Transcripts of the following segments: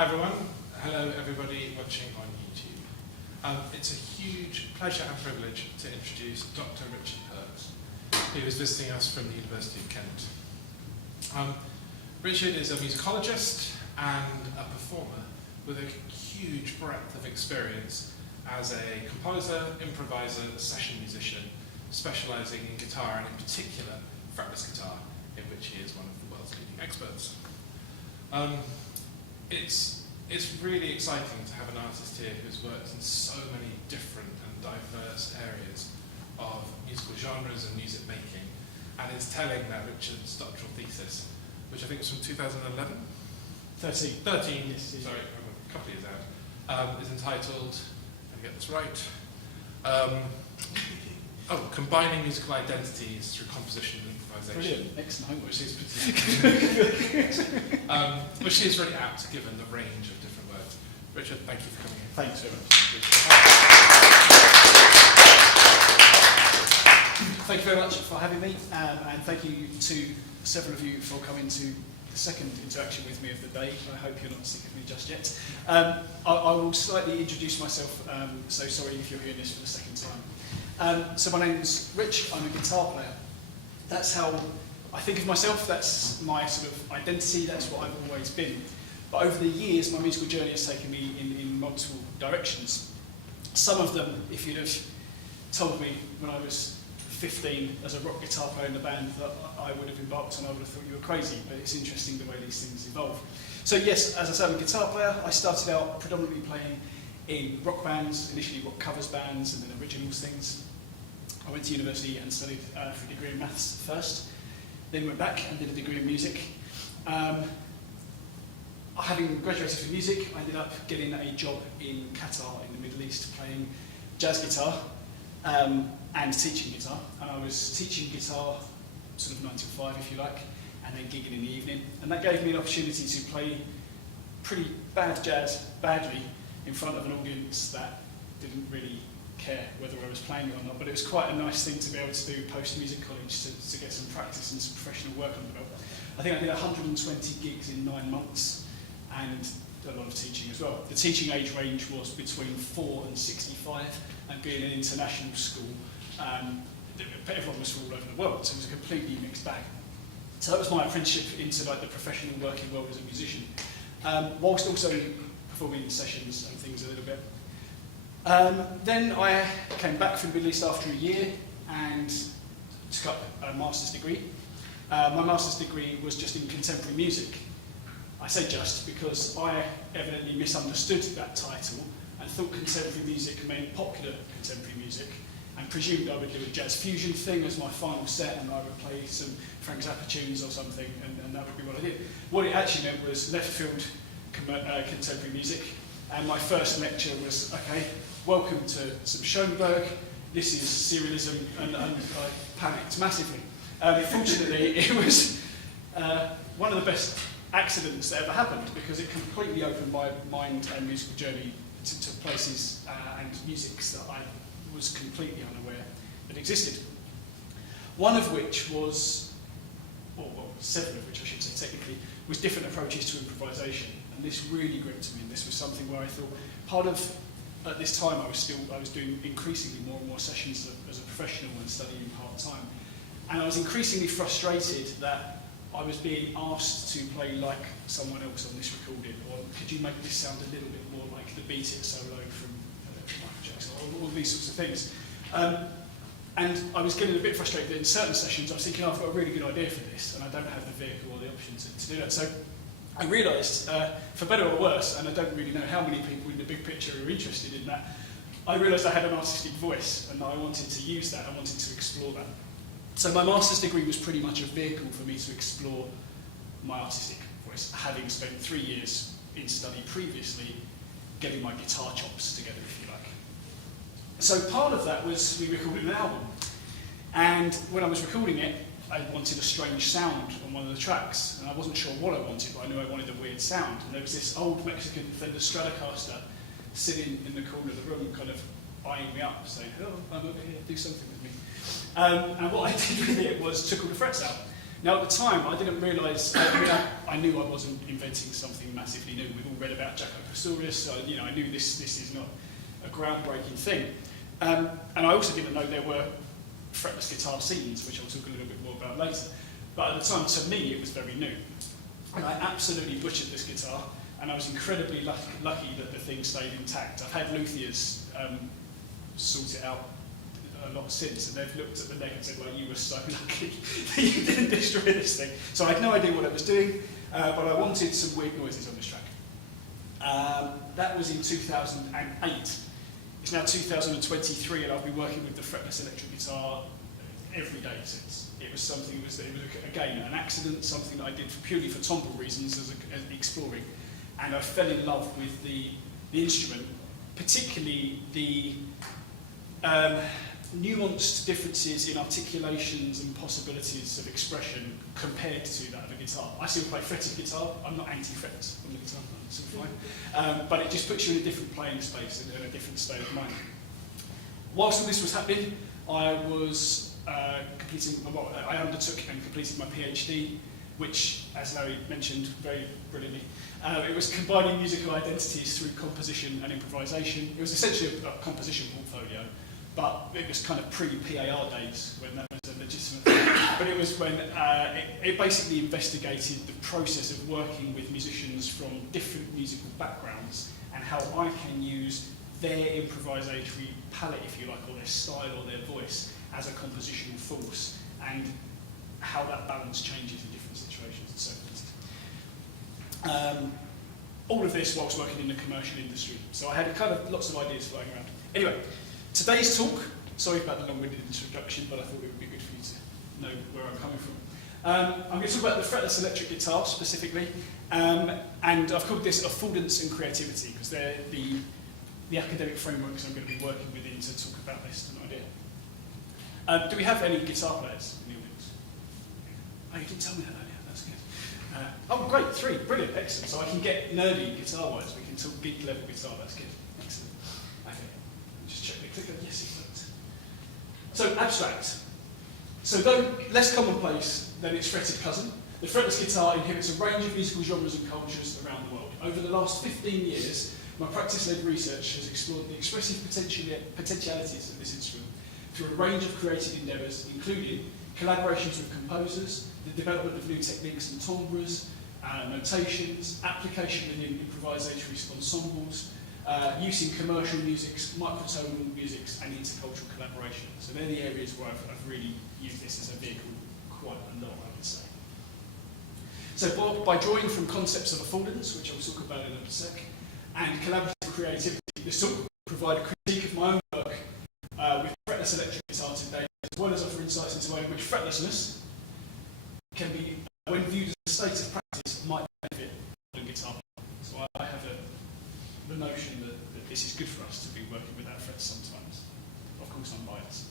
Hi everyone, hello everybody watching on YouTube. It's a huge pleasure and privilege to introduce Dr. Richard Perks, who is visiting us from the University of Kent. Richard is a musicologist and a performer with a huge breadth of experience as a composer, improviser, session musician, specialising in guitar and in particular fretless guitar, in which he is one of the world's leading experts. It's really exciting to have an artist here who's worked in so many different and diverse areas of musical genres and music making, and it's telling that Richard's doctoral thesis, which I think was from 2011? 13, yes. Sorry, I'm a couple of years out, is entitled, let me get this right, Combining Musical Identities Through Composition and Improvisation. Brilliant, excellent homework. Which is really apt given the range of different words. Richard, thank you for coming in. Thanks very much. Thank you very much for having me, and thank you to several of you for coming to the second interaction with me of the day. I hope you're not sick of me just yet. I will slightly introduce myself, so sorry if you're hearing this for the second time. So my name's Rich, I'm a guitar player. That's how I think of myself, that's my sort of identity, that's what I've always been. But over the years, my musical journey has taken me in multiple directions. Some of them, if you'd have told me when I was 15 as a rock guitar player in the band that I would have embarked on, I would have thought you were crazy, but it's interesting the way these things evolve. So yes, as I said, I'm a guitar player. I started out predominantly playing in rock bands, initially rock covers bands and then originals things. I went to university and studied for a degree in maths first, then went back and did a degree in music. Having graduated from music, I ended up getting a job in Qatar in the Middle East playing jazz guitar and teaching guitar. And I was teaching guitar sort of 9 till 5 if you like, and then gigging in the evening. And that gave me an opportunity to play pretty bad jazz badly in front of an audience that didn't really care whether I was playing it or not, but it was quite a nice thing to be able to do post-music college to get some practice and some professional work under the belt. I think I did 120 gigs in 9 months and a lot of teaching as well. The teaching age range was between 4 and 65, and being an international school, everyone was from all over the world, so it was a completely mixed bag. So that was my apprenticeship into like the professional working world as a musician, whilst also performing sessions and things a little bit. Then I came back from the Middle East after a year and took up a master's degree. My master's degree was just in contemporary music. I say just because I evidently misunderstood that title and thought contemporary music meant popular contemporary music and presumed I would do a jazz fusion thing as my final set and I would play some Frank Zappa tunes or something and that would be what I did. What it actually meant was left field contemporary music, and my first lecture was, okay, welcome to some Schoenberg, this is serialism, and I panicked massively. Fortunately, it was one of the best accidents that ever happened because it completely opened my mind and musical journey to places and musics that I was completely unaware that existed. One of which was, well, several of which I should say technically, was different approaches to improvisation. And this really gripped me, and this was something where I thought, part of, at this time I was doing increasingly more and more sessions as a professional and studying part-time. And I was increasingly frustrated that I was being asked to play like someone else on this recording, or could you make this sound a little bit more like the Beat It solo from Michael Jackson, or all these sorts of things. And I was getting a bit frustrated that in certain sessions I was thinking, oh, I've got a really good idea for this, and I don't have the vehicle or the option to do that. So I realised, for better or worse, and I don't really know how many people in the big picture are interested in that, I realised I had an artistic voice, and I wanted to use that, I wanted to explore that. So my master's degree was pretty much a vehicle for me to explore my artistic voice, having spent 3 years in study previously, getting my guitar chops together, if you like. So part of that was we recorded an album, and when I was recording it, I wanted a strange sound on one of the tracks, and I wasn't sure what I wanted, but I knew I wanted a weird sound. And there was this old Mexican Fender Stratocaster sitting in the corner of the room, kind of eyeing me up, saying, oh, I'm over here, do something with me. And what I did with it was took all the frets out, Now at the time, I didn't realise, I knew I wasn't inventing something massively new. We've all read about Jaco Pastorius, so I knew this is not a groundbreaking thing. And I also didn't know there were fretless guitar scenes, which I'll talk a little bit more about later. But at the time, to me, it was very new. And I absolutely butchered this guitar, and I was incredibly lucky that the thing stayed intact. I've had luthiers sort it out a lot since, and they've looked at the neck and said, well, you were so lucky that you didn't destroy this thing. So I had no idea what it was doing, but I wanted some weird noises on this track. That was in 2008. It's now 2023, and I've been working with the fretless electric guitar every day since. It was something, it was again, an accident, something that I did purely for temporal reasons as exploring. And I fell in love with the instrument, particularly the nuanced differences in articulations and possibilities of expression compared to that of a guitar. I still play fretted guitar. I'm not anti-frets on the guitar, that's all fine. But it just puts you in a different playing space and in a different state of mind. Whilst all this was happening, I was I undertook and completed my PhD, which, as Larry mentioned very brilliantly, it was combining musical identities through composition and improvisation. It was essentially a composition portfolio, but it was kind of pre-PAR days when that was a legitimate thing. But it was when it basically investigated the process of working with musicians from different musical backgrounds and how I can use their improvisatory palette, if you like, or their style or their voice as a compositional force, and how that balance changes in different situations and circumstances. All of this whilst working in the commercial industry. So I had kind of lots of ideas flying around. Anyway, today's talk, sorry about the long-winded introduction, but I thought it would be good for you to know where I'm coming from. I'm going to talk about the fretless electric guitar specifically, and I've called this Affordance and Creativity, because they're the academic frameworks I'm going to be working within to talk about this tonight. Do we have any guitar players in the audience? Oh, you didn't tell me that earlier, that's good. Oh, great, 3, brilliant, excellent. So I can get nerdy guitar-wise, we can talk geek level guitar, that's good, excellent. Okay, just check the clicker, yes it worked. So, abstract. So though less commonplace than its fretted cousin, the fretless guitar inhabits a range of musical genres and cultures around the world. Over the last 15 years, my practice-led research has explored the expressive potentialities of this instrument through a range of creative endeavours, including collaborations with composers, the development of new techniques and timbres, notations, application within improvisatory ensembles, use in commercial musics, microtonal musics, and intercultural collaboration. So they're the areas where I've really used this as a vehicle quite a lot, I would say. So by drawing from concepts of affordance, which I'll talk about in a sec, and collaborative creativity, this talk will provide a critique of my own work with fretless electric guitar today, as well as offer insights into the way in which fretlessness can be, when viewed as a state of practice, might benefit modern guitar. So I have the notion that this is good for us to be working without frets sometimes. Of course, I'm biased.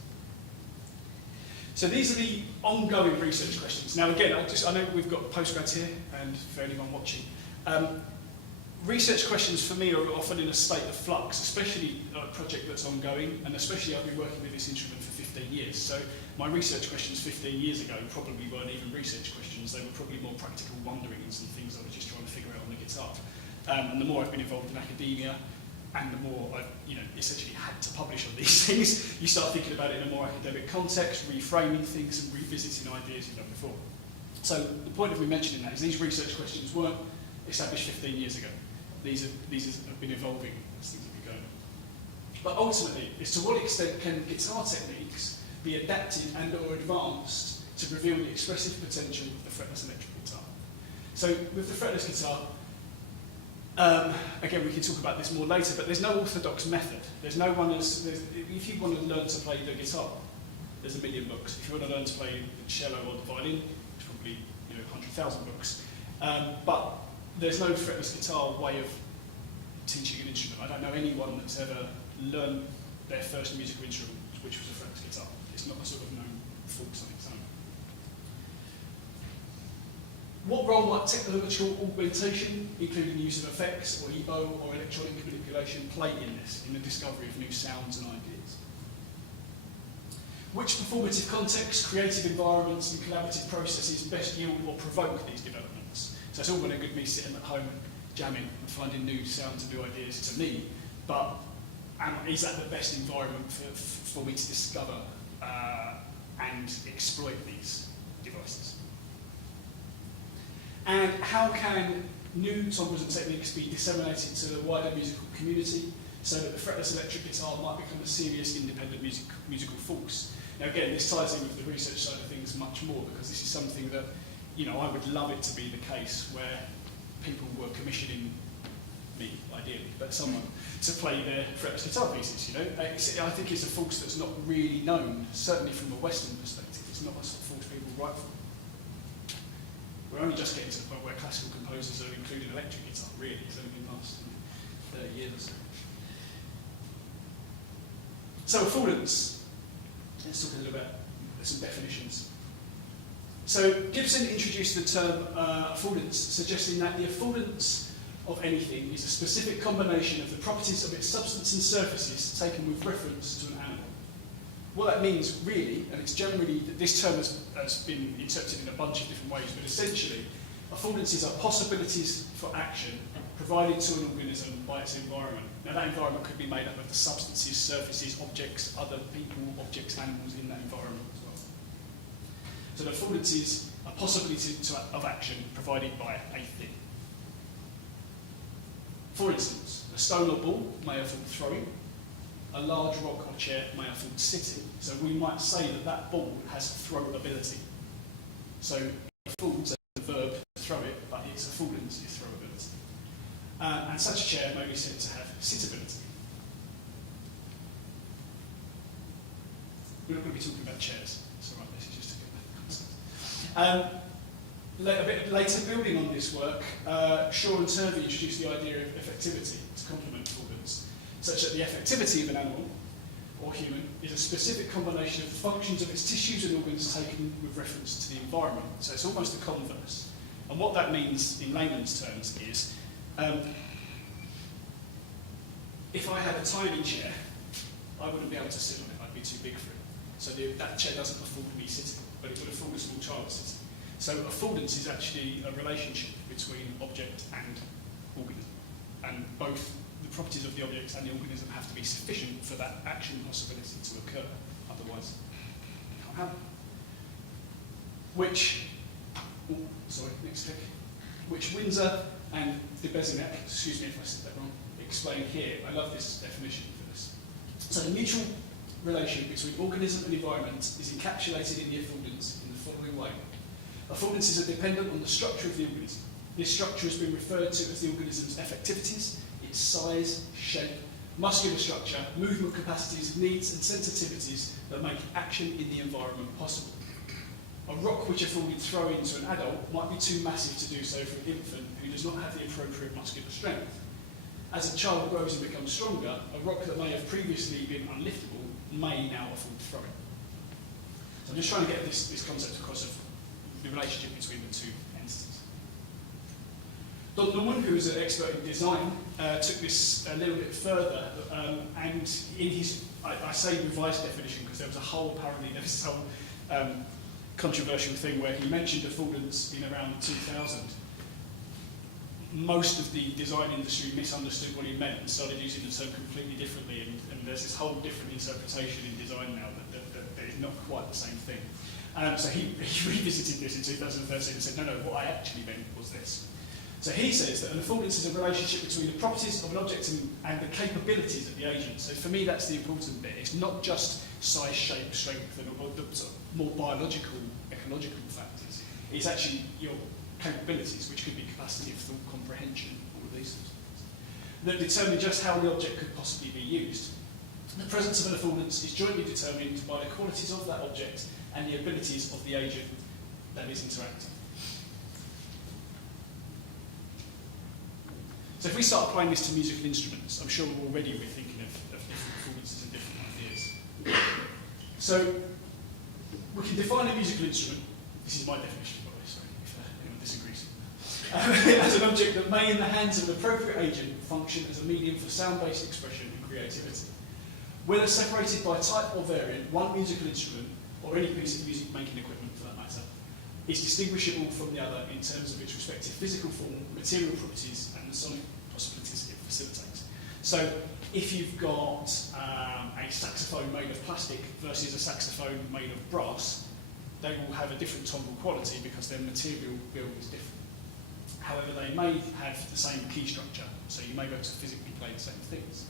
So these are the ongoing research questions. Now again, I know we've got postgrads here, and for anyone watching, research questions for me are often in a state of flux, especially a project that's ongoing, and especially I've been working with this instrument for 15 years. So my research questions 15 years ago probably weren't even research questions, they were probably more practical wonderings and things I was just trying to figure out on the guitar. And the more I've been involved in academia, and the more I've essentially had to publish on these things, you start thinking about it in a more academic context, reframing things and revisiting ideas you've done before. So the point of me mentioning that is these research questions weren't established 15 years ago. These have been evolving as things have been going. But ultimately, is to what extent can guitar techniques be adapted and or advanced to reveal the expressive potential of the fretless electric guitar? So with the fretless guitar, again, we can talk about this more later, but there's no orthodox method. There's no one if you want to learn to play the guitar, there's a million books. If you want to learn to play the cello or the violin, there's probably 100,000 books. But there's no fretless guitar way of teaching an instrument. I don't know anyone that's ever learned their first musical instrument, which was a fretless guitar. It's not a sort of known force on its own. What role might technological augmentation, including the use of effects or EBO or electronic manipulation, play in this, in the discovery of new sounds and ideas? Which performative contexts, creative environments and collaborative processes best yield or provoke these developments? So it's all well and good me sitting at home and jamming and finding new sounds and new ideas to me, but is that the best environment for me to discover and exploit these devices? And how can new timbres and techniques be disseminated to the wider musical community so that the fretless electric guitar might become a serious independent musical force? Now again, this ties in with the research side of things much more, because this is something that, you know, I would love it to be the case where people were commissioning me, ideally, but someone to play their fretless guitar pieces, you know. I think it's a force that's not really known, certainly from a Western perspective. It's not a sort of force people write for. We're only just getting to the point where classical composers are including electric guitar, really. It's only been the last 30 years or so. So affordance. Let's talk a little bit about some definitions. So Gibson introduced the term affordance, suggesting that the affordance of anything is a specific combination of the properties of its substance and surfaces taken with reference to an animal. What that means really, and it's generally, this term has been interpreted in a bunch of different ways, but essentially, affordances are possibilities for action provided to an organism by its environment. Now that environment could be made up of the substances, surfaces, objects, other people, objects, animals in that environment as well. So the affordances are possibilities of action provided by a thing. For instance, a stone or ball may afford throwing, a large rock or chair may afford sitting, so we might say that that ball has throw ability. So it affords a verb to throw it, but its affordance is throw ability. And such a chair may be said to have sitability. We're not going to be talking about chairs, it's all right, this is just a good concept. A bit later, building on this work, Shaw and Turvey introduced the idea of effectivity to complement affordance, such that the effectivity of an animal, or human, is a specific combination of the functions of its tissues and organs taken with reference to the environment. So it's almost the converse. And what that means in layman's terms is, if I had a tiny chair, I wouldn't be able to sit on it, I'd be too big for it. So that chair doesn't afford me sitting, but it would afford a small child sitting. So affordance is actually a relationship between object and organism. And both the properties of the object and the organism have to be sufficient for that action possibility to occur. Otherwise, it can't happen. Which Windsor and de Bézinet, excuse me if I said that wrong, explain here. I love this definition for this. So the mutual relation between organism and environment is encapsulated in the affordance in the following way. Affordances are dependent on the structure of the organism. This structure has been referred to as the organism's effectivities, its size, shape, muscular structure, movement capacities, needs and sensitivities that make action in the environment possible. A rock which afforded throwing to an adult might be too massive to do so for an infant who does not have the appropriate muscular strength. As a child grows and becomes stronger, a rock that may have previously been unliftable may now afford throwing. So I'm just trying to get this concept across of the relationship between the two entities. Don Norman, who is an expert in design, took this a little bit further, and in his, I say revised definition because there was this whole controversial thing where he mentioned affordance in around 2000. Most of the design industry misunderstood what he meant and started using the term completely differently, and there's this whole different interpretation in design now that is not quite the same thing. So he revisited this in 2013 and said, no, what I actually meant was this. So he says that an affordance is a relationship between the properties of an object and the capabilities of the agent. So for me, that's the important bit. It's not just size, shape, strength, and all the sort of more biological, ecological factors. It's actually your capabilities, which could be capacity of thought, comprehension, all of these sorts of things, that determine just how the object could possibly be used. The presence of an affordance is jointly determined by the qualities of that object and the abilities of the agent that is interacting. So if we start applying this to musical instruments, I'm sure already we're thinking of different affordances and different ideas. So we can define a musical instrument, this is my definition by the way, sorry if anyone disagrees, as an object that may, in the hands of an appropriate agent, function as a medium for sound-based expression and creativity. Whether separated by type or variant, one musical instrument, or any piece of music-making equipment for that matter, is distinguishable from the other in terms of its respective physical form, material properties, and the sonic possibilities it facilitates. So if you've got a saxophone made of plastic versus a saxophone made of brass, they will have a different tonal quality because their material build is different. However, they may have the same key structure, so you may be able to physically play the same things.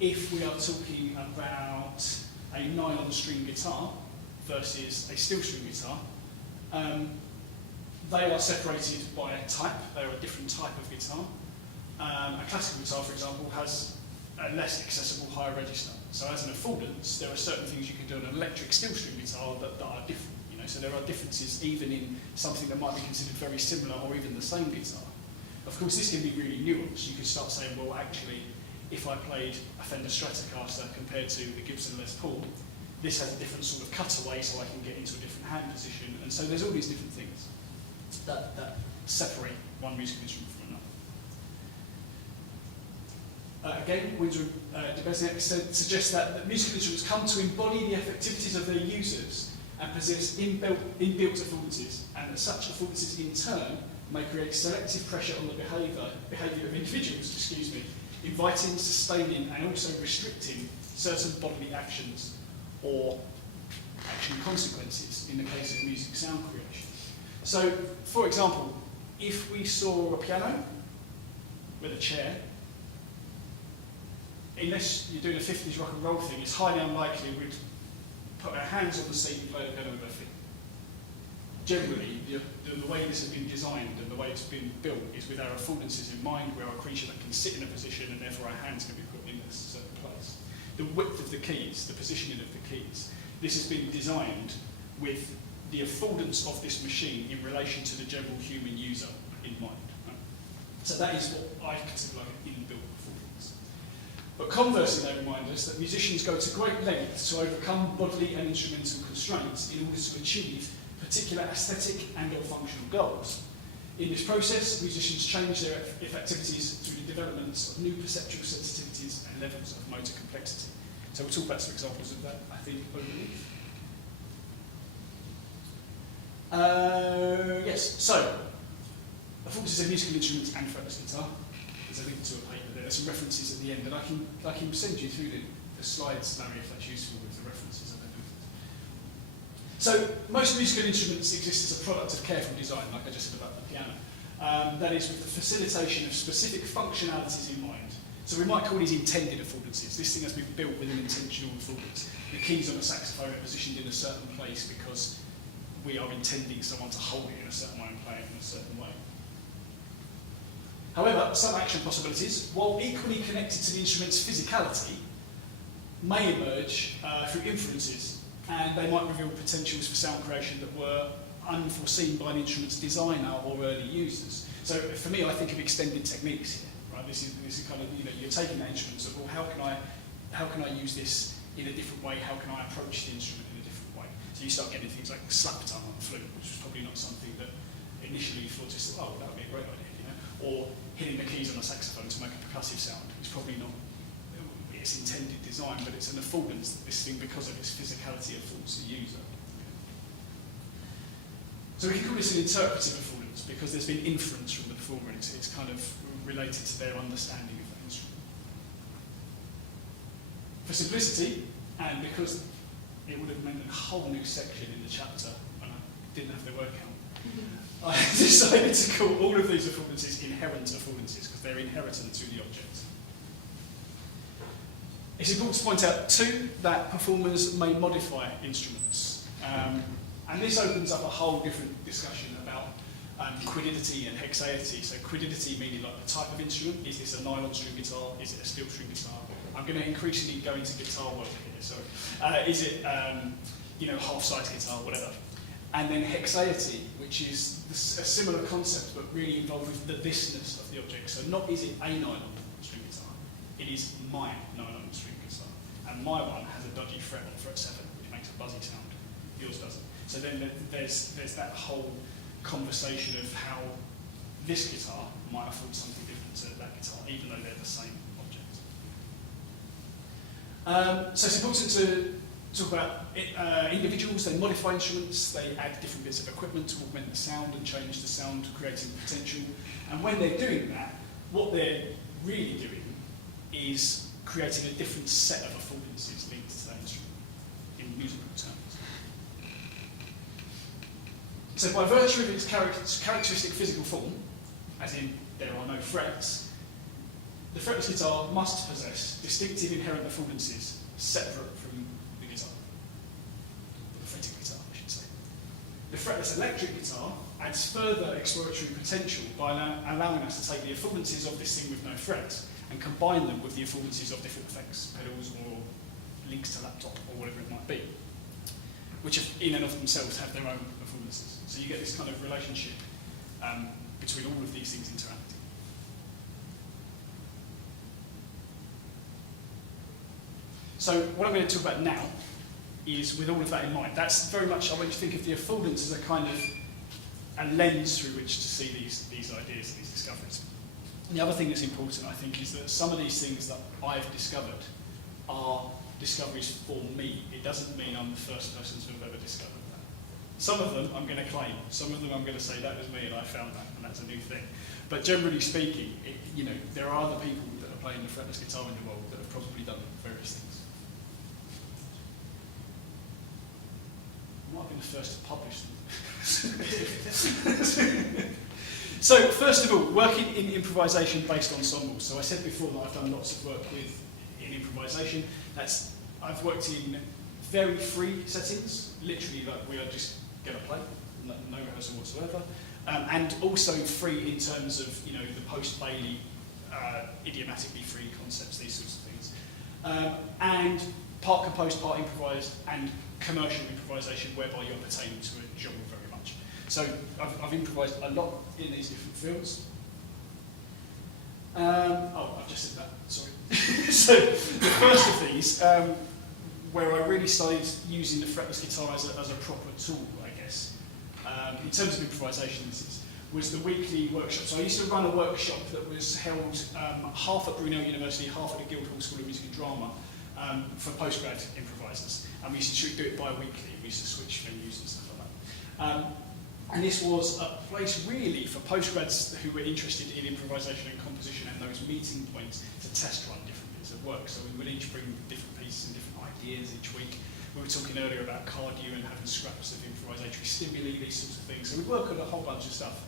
If we are talking about a nylon string guitar versus a steel string guitar, they are separated by a type. They are a different type of guitar. A classical guitar, for example, has a less accessible higher register. So as an affordance, there are certain things you can do on an electric steel string guitar that are different. You know, so there are differences even in something that might be considered very similar or even the same guitar. Of course, this can be really nuanced. You can start saying, well, actually, if I played a Fender Stratocaster compared to the Gibson Les Paul, this has a different sort of cutaway, so I can get into a different hand position. And so there's all these different things that separate one musical instrument from another. Again, Windsor Debesniak suggests that musical instruments come to embody the affectivities of their users and possess inbuilt affordances, and as such affordances in turn may create selective pressure on the behaviour of individuals, inviting, sustaining and also restricting certain bodily actions or action consequences in the case of music sound creation. So, for example, if we saw a piano with a chair, unless you're doing a 50s rock and roll thing, it's highly unlikely we'd put our hands on the seat and play the piano with our feet. Generally, the way this has been designed and the way it's been built is with our affordances in mind. We are a creature that can sit in a position and therefore our hands can be put in a certain place. The width of the keys, the positioning of the keys, this has been designed with the affordance of this machine in relation to the general human user in mind. Right? So that is what I consider like an inbuilt affordance. But conversely, they remind us that musicians go to great lengths to overcome bodily and instrumental constraints in order to achieve particular aesthetic and or functional goals. In this process, musicians change their activities through the development of new perceptual sensitivities and levels of motor complexity. So we'll talk about some examples of that, I think, yes, so, affordances of musical instruments and fretless guitar. There's a link to a paper there. There's some references at the end, and I can send you through the slides, Larry, if that's useful with the references. So, most musical instruments exist as a product of careful design, like I just said about the piano. That is, with the facilitation of specific functionalities in mind. So we might call these intended affordances. This thing has been built with an intentional affordance. The keys on a saxophone are positioned in a certain place because we are intending someone to hold it in a certain way and play it in a certain way. However, some action possibilities, while equally connected to the instrument's physicality, may emerge through inferences, and they might reveal potentials for sound creation that were unforeseen by the instrument's designer or early users. So for me, I think of extended techniques here, right? This is kind of, you're taking that instrument, so, well, how can I use this in a different way? How can I approach the instrument in a different way? So you start getting things like slap tongue on the flute, which is probably not something that initially you thought, oh, that would be a great idea, or hitting the keys on a saxophone to make a percussive sound. It's probably not its intended design, but it's an affordance that this thing, because of its physicality, affords the user. So we can call this an interpretive affordance because there's been inference from the performer, and it's kind of related to their understanding of that instrument. For simplicity, and because it would have meant a whole new section in the chapter when I didn't have the word count, I decided to call all of these affordances inherent affordances because they're inherent to the object. It's important to point out, too, that performers may modify instruments. And this opens up a whole different discussion about quiddity and hexaity. So quiddity meaning like the type of instrument. Is this a nylon string guitar? Is it a steel string guitar? I'm going to increasingly go into guitar work here, sorry. Is it half-size guitar, whatever. And then hexaity, which is a similar concept, but really involved with the thisness of the object. So not is it a nylon string guitar, it is my nylon string guitar. And my one has a dodgy fret on fret 7, which makes a buzzy sound. Yours doesn't. So then there's that whole conversation of how this guitar might afford something different to that guitar, even though they're the same object. So it's important to talk about individuals. They modify instruments, they add different bits of equipment to augment the sound and change the sound, creating potential. And when they're doing that, what they're really doing is creating a different set of affordances linked to that instrument in musical terms. So by virtue of its characteristic physical form, as in there are no frets, the fretless guitar must possess distinctive inherent affordances separate from the guitar. The fretted guitar, I should say. The fretless electric guitar adds further exploratory potential by allowing us to take the affordances of this thing with no frets and combine them with the affordances of different effects, pedals, or links to laptop, or whatever it might be, which in and of themselves have their own affordances. So you get this kind of relationship between all of these things interacting. So what I'm going to talk about now is with all of that in mind. That's very much, I want you to think of the affordance as a kind of a lens through which to see these ideas, these discoveries. And the other thing that's important, I think, is that some of these things that I've discovered are discoveries for me. It doesn't mean I'm the first person to have ever discovered that. Some of them I'm going to claim, some of them I'm going to say that was me and I found that, and that's a new thing. But generally speaking, there are other people that are playing the fretless guitar in the world that have probably done various things. I might have been the first to publish them. So, first of all, working in improvisation based ensembles. So I said before that I've done lots of work in improvisation. I've worked in very free settings, literally like we are just going to play, no rehearsal whatsoever, and also free in terms of the post-Bailey, idiomatically free concepts, these sorts of things, and part composed, part improvised, and commercial improvisation whereby you're pertaining to a genre very much. So I've improvised a lot in these different fields. I've just said that, sorry. So the first of these, where I really started using the fretless guitar as a proper tool, I guess, in terms of improvisation, was the weekly workshop. So I used to run a workshop that was held half at Brunel University, half at the Guildhall School of Music and Drama, for postgrad improvisers. And we used to do it bi-weekly. We used to switch venues and stuff like that. And this was a place really for postgrads who were interested in improvisation and composition and those meeting points to test run different bits of work. So we would each bring different pieces and different ideas each week. We were talking earlier about cardio and having scraps of improvisatory stimuli, these sorts of things. So we'd work on a whole bunch of stuff.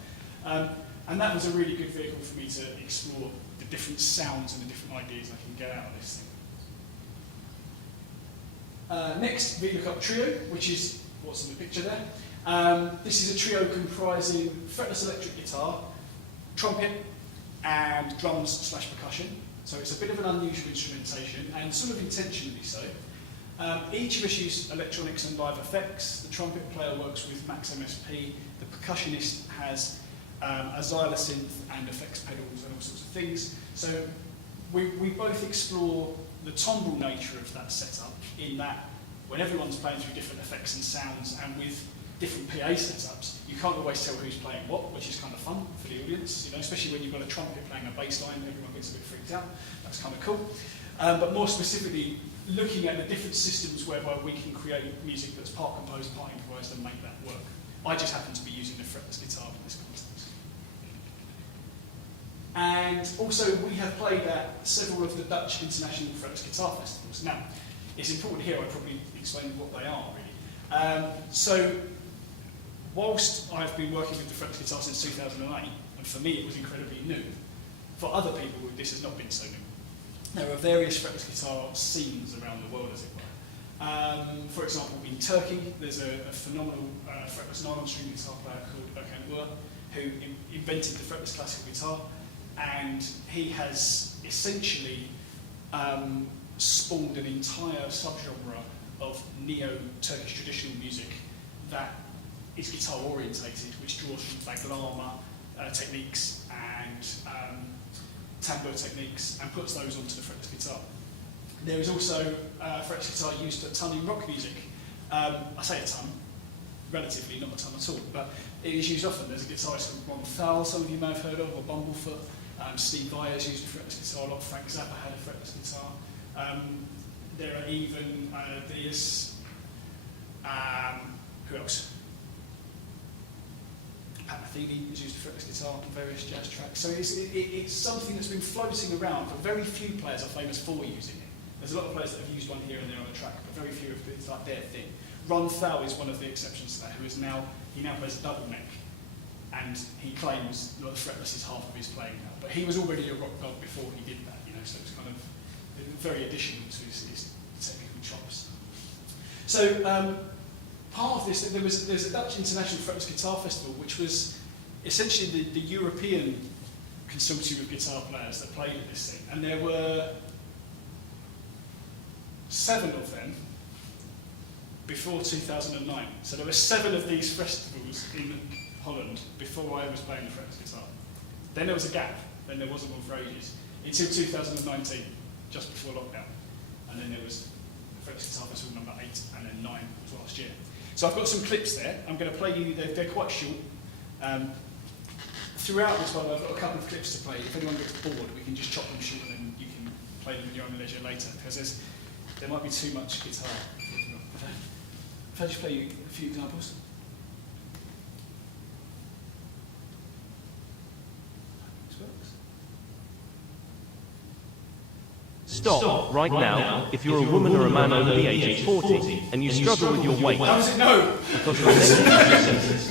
And that was a really good vehicle for me to explore the different sounds and the different ideas I can get out of this thing. Next, we look up trio, which is what's in the picture there. This is a trio comprising fretless electric guitar, trumpet, and drums / percussion. So it's a bit of an unusual instrumentation, and sort of intentionally so. Each of us use electronics and live effects. The trumpet player works with Max MSP. The percussionist has a xylosynth and effects pedals and all sorts of things. So we both explore the timbral nature of that setup in that when everyone's playing through different effects and sounds and with different PA setups, you can't always tell who's playing what, which is kind of fun for the audience, especially when you've got a trumpet playing a bass line, everyone gets a bit freaked out. That's kind of cool. But more specifically, looking at the different systems whereby we can create music that's part composed, part improvised, and make that work. I just happen to be using the fretless guitar in this context. And also, we have played at several of the Dutch international fretless guitar festivals. Now, it's important here I probably explain what they are, really. So, whilst I've been working with the fretless guitar since 2008, and for me it was incredibly new, for other people this has not been so new. There are various fretless guitar scenes around the world, as it were. For example, in Turkey, there's a phenomenal fretless nylon string guitar player called Okan Uğur, who invented the fretless classical guitar, and he has essentially spawned an entire subgenre of neo-Turkish traditional music that is guitar orientated, which draws from baglama techniques and tambour techniques and puts those onto the fretless guitar. There is also fretless guitar used a ton in rock music. I say a ton, relatively, not a ton at all, but it is used often. There's a guitarist called Ron Thal, some of you may have heard of, or Bumblefoot. Steve Vyers used a fretless guitar a lot. Frank Zappa had a fretless guitar. there are even there's who else? I think he used a fretless guitar on various jazz tracks. So it's something that's been floating around, but very few players are famous for using it. There's a lot of players that have used one here and there on a track, but very few of it's like their thing. Ron Thau is one of the exceptions to that, he now plays a double neck, and he claims that the fretless is half of his playing now. But he was already a rock god before he did that, so it's kind of very additional to his technical chops. So part of this, there's a Dutch International Fretless Guitar Festival, which was essentially the European consortium of guitar players that played at this thing, and there were 7 of them before 2009. So there were 7 of these festivals in Holland before I was playing the fretless guitar. Then there was a gap, then there wasn't one for ages, until 2019, just before lockdown. And then there was the fretless guitar festival number 8, and then 9 was last year. So I've got some clips there. I'm going to play you, they're quite short. Throughout this one, I've got a couple of clips to play. If anyone gets bored, we can just chop them short and then you can play them in your own leisure later, because there might be too much guitar. If I just play you a few examples. Stop right now if you're a woman or a man over the age of 40 and you struggle with your weight. How does it know? Because the next sentence,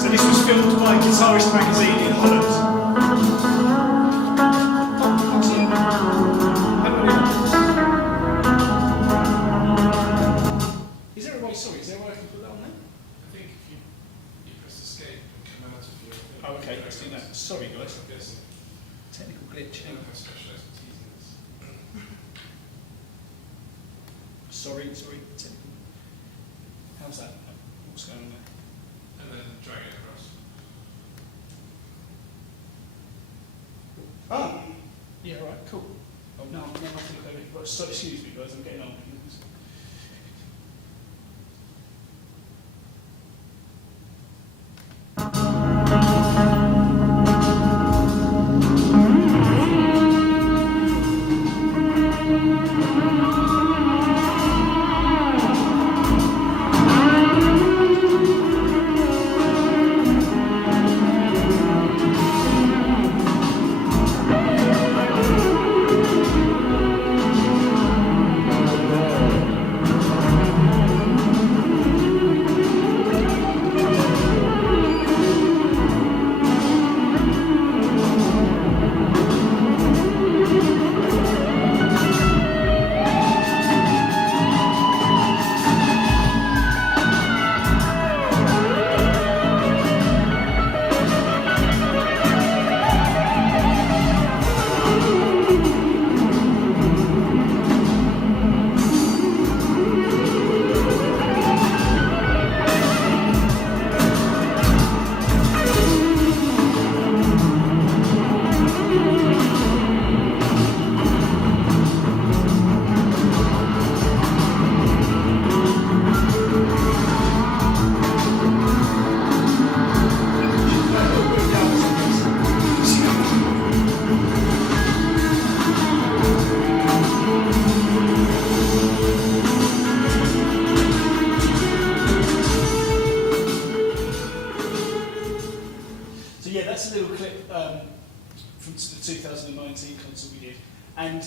So this was filmed by Guitarist magazine in Holland. Is there a way, sorry, is there a way I can put that on there? I think if you press escape and come out of your... Oh, okay, let's do that. Sorry, guys. Technical glitch. I don't have special expertise in this. Sorry. Technical. How's that? What's going on there? And then drag it across. Ah! Yeah, right, cool. Oh, no, I'm not going to look over it. So, excuse me, guys, I'm getting on. From the 2019 concert we did, and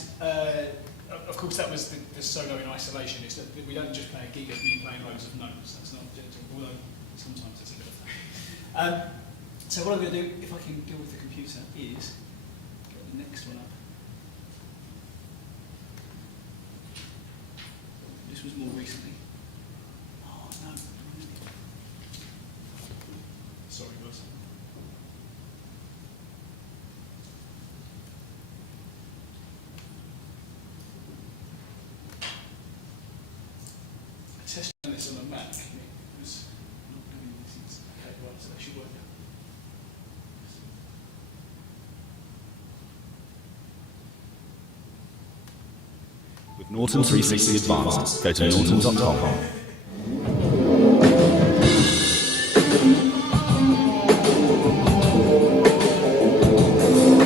of course that was the solo in isolation. It's that we don't just play a gig of me playing loads of notes. That's not gentle, although sometimes it's a bit of fun. So what I'm going to do, if I can deal with the computer, is get the next one up. This was more recently. Oh no. Sorry, guys. I tested this on a Mac. It was not doing anything. Okay, right, so that should work now. With Norton 360 Advanced, go to norton.com.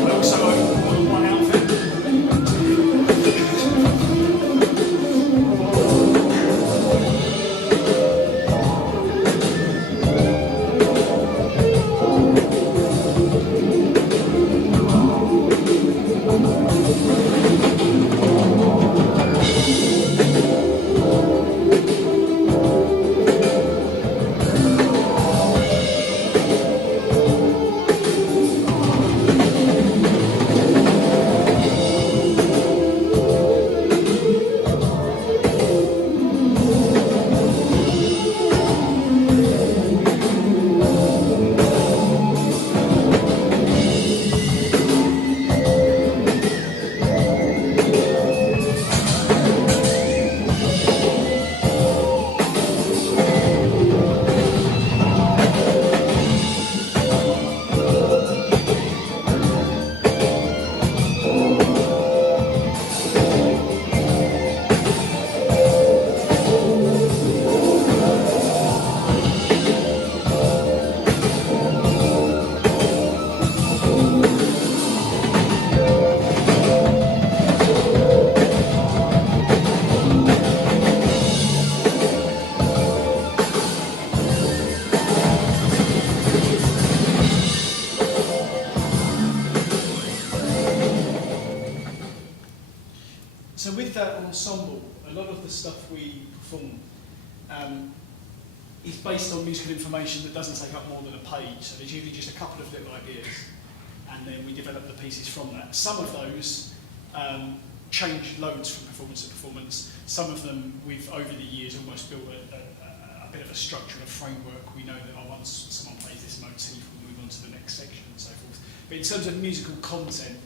I also own one outfit. So with that ensemble, a lot of the stuff we perform is based on musical information that doesn't take up more than a page. So there's usually just a couple of little ideas, and then we develop the pieces from that. Some of those change loads from performance to performance. Some of them, we've over the years almost built a bit of a structure and a framework. We know that once someone plays this motif, we'll move on to the next section and so forth. But in terms of musical content,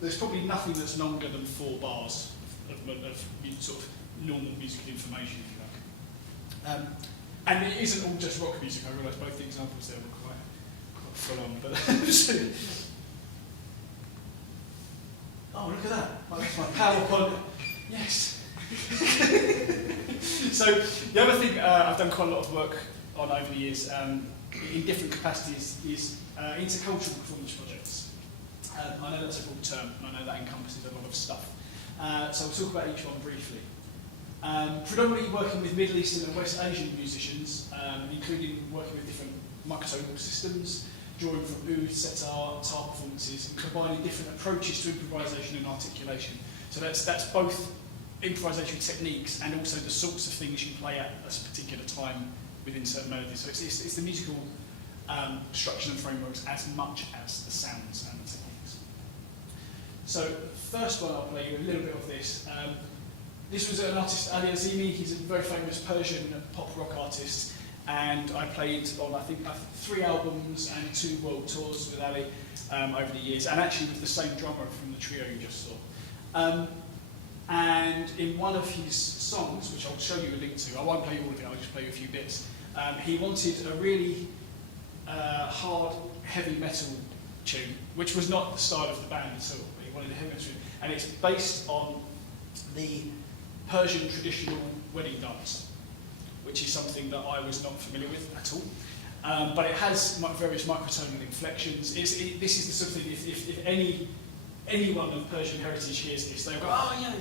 there's probably nothing that's longer than 4 bars of sort of normal musical information, if you like. And it isn't all just rock music. I realise both the examples there were quite full on. But oh, look at that! That's my PowerPoint. Yes. So the other thing I've done quite a lot of work on over the years, in different capacities, is intercultural performance projects. I know that's a broad term, and I know that encompasses a lot of stuff. So I'll talk about each one briefly. Predominantly working with Middle Eastern and West Asian musicians, including working with different microtonal systems, drawing from oud, setar, tar performances, and combining different approaches to improvisation and articulation. So that's both improvisatory techniques and also the sorts of things you play at a particular time within certain melodies. So it's the musical structure and frameworks as much as the sounds and the techniques. So first one I'll play you a little bit of this. This was an artist, Ali Azimi. He's a very famous Persian pop rock artist, and I played on, I think, 3 albums and 2 world tours with Ali over the years, and actually with the same drummer from the trio you just saw. And in one of his songs, which I'll show you a link to, I won't play all of it, I'll just play you a few bits, he wanted a really hard, heavy metal tune, which was not the style of the band at all, but he wanted a heavy metal tune, and it's based on the Persian traditional wedding dance, which is something that I was not familiar with at all. But it has various microtonal inflections. This is the sort of thing, if anyone of Persian heritage hears this, they'll go, oh yeah,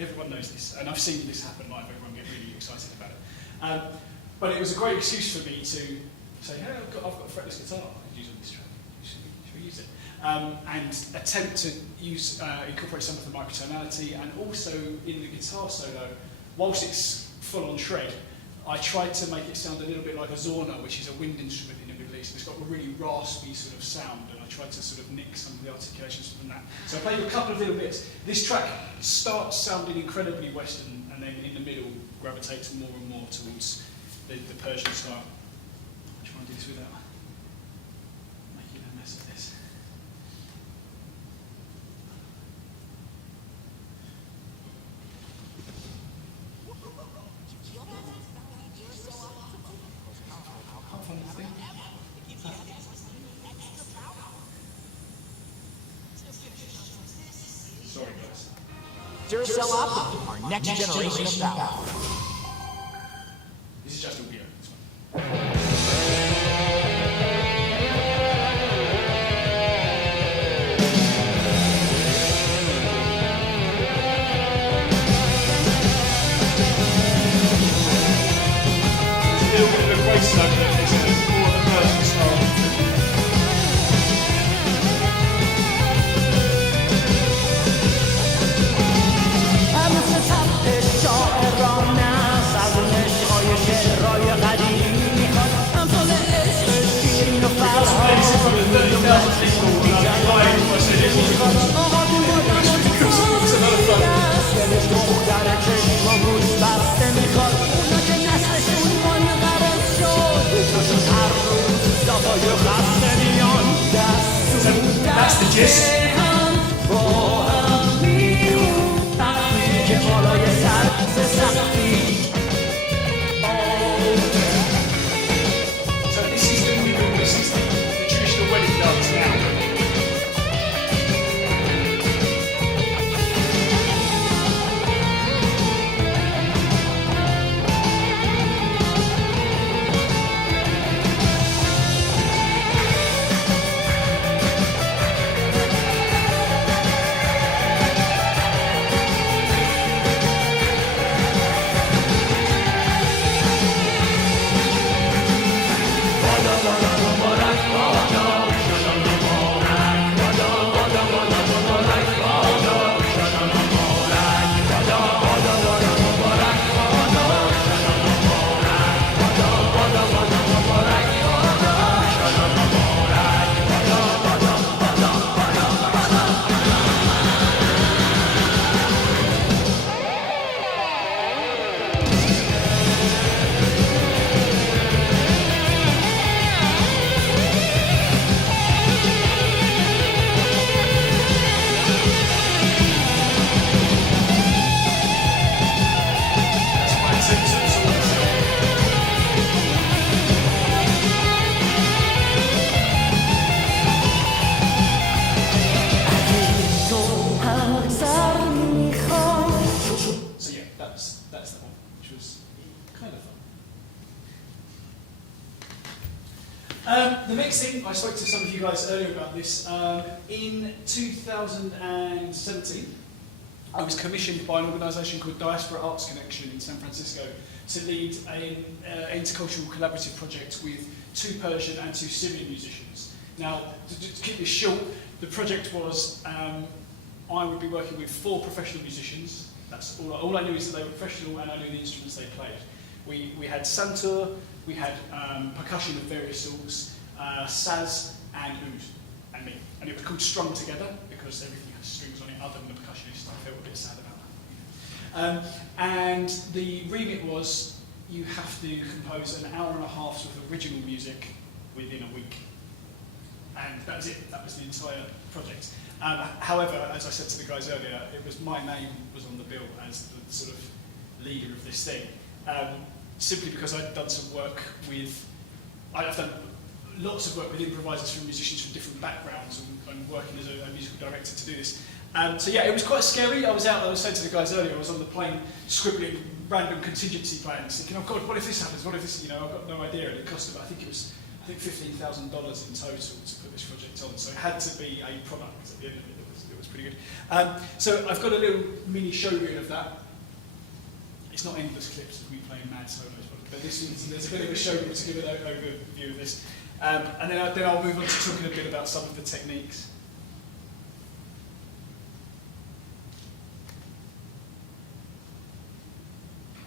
everyone knows this. And I've seen this happen live, everyone get really excited about it. But it was a great excuse for me to say, hey, I've got a fretless guitar I can use on this track. Should we use it? And attempt to incorporate some of the microtonality, and also in the guitar solo, whilst it's full on shred, I tried to make it sound a little bit like a zorna, which is a wind instrument in the Middle East. It's got a really raspy sort of sound, and I tried to sort of nick some of the articulations from that. So I played a couple of little bits. This track starts sounding incredibly Western, and then in the middle gravitates more and more towards the Persian style. I'll try and do this without making a mess of this. Sorry, guys. Duracell Optimum, our next generation of power. This is just audio. This one. There's a little bit of a grace note that is more of a Persian style. That's the gist. So this is the traditional wedding dance now. The next thing, I spoke to some of you guys earlier about this. In 2017, I was commissioned by an organisation called Diaspora Arts Connection in San Francisco to lead an intercultural collaborative project with 2 Persian and 2 Syrian musicians. Now, to keep this short, the project was I would be working with 4 professional musicians. That's all I knew is that they were professional and I knew the instruments they played. We had santur, we had percussion of various sorts, saz and oud, and me. And it was called Strung Together because everything has strings on it other than the percussionist. I felt a bit sad about that. And the remit was you have to compose an hour and a half's worth of original music within a week. And that was it. That was the entire project. However, as I said to the guys earlier, it was my name was on the bill as the sort of leader of this thing. Simply because I'd done some work with, I've done lots of work with improvisers from musicians from different backgrounds and working as a musical director to do this. So yeah, it was quite scary. I was saying to the guys earlier, I was on the plane scribbling random contingency plans, thinking, oh God, what if this happens? What if this, I've got no idea. And it cost about, I think $15,000 in total to put this project on. So it had to be a product at the end of it. It was pretty good. So I've got a little mini show reel of that. It's not endless clips of me playing mad solos, but there's a bit of a show reel to give an overview of this. And then I'll move on to talking a bit about some of the techniques.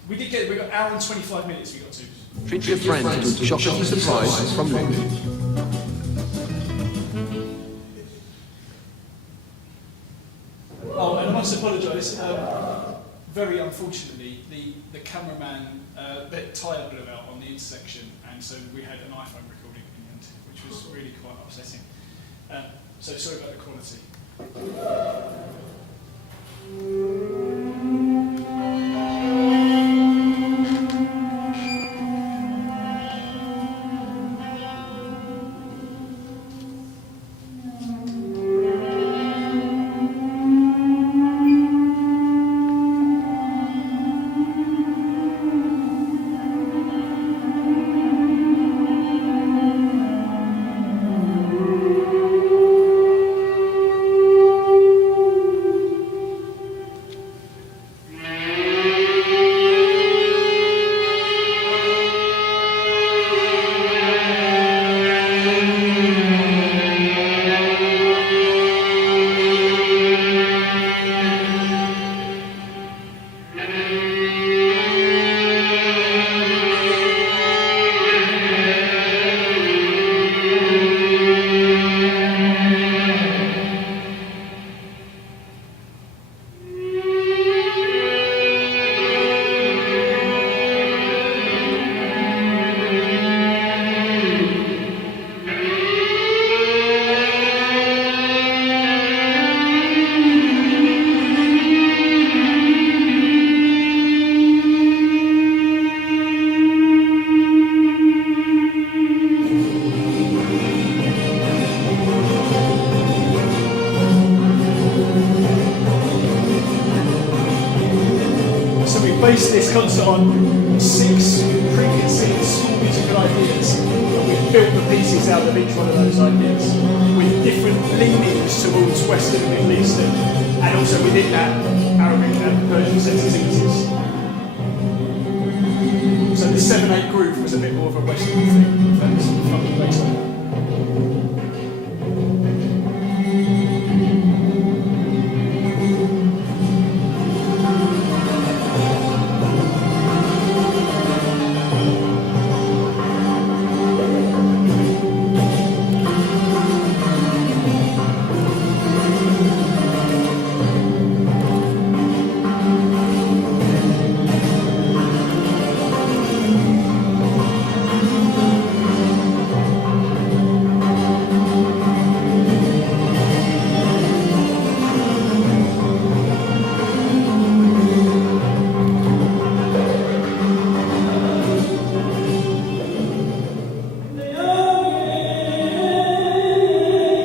We got an hour and 25 minutes we got to. Treat your friends to shocking surprise from Luke. Oh, and I must apologise. Very unfortunately, the cameraman tyre blew out on the intersection, and so we had an iPhone recording in the end, which was really quite upsetting. So sorry about the quality. Based this concert on 6 preconceived school musical ideas, and we've built the pieces out of each one of those ideas with different leanings towards Western and Middle Eastern, and also within that, Arabic and Persian sensitivities. So the 7/8 groove was a bit more of a Western thing, with that funky bass line.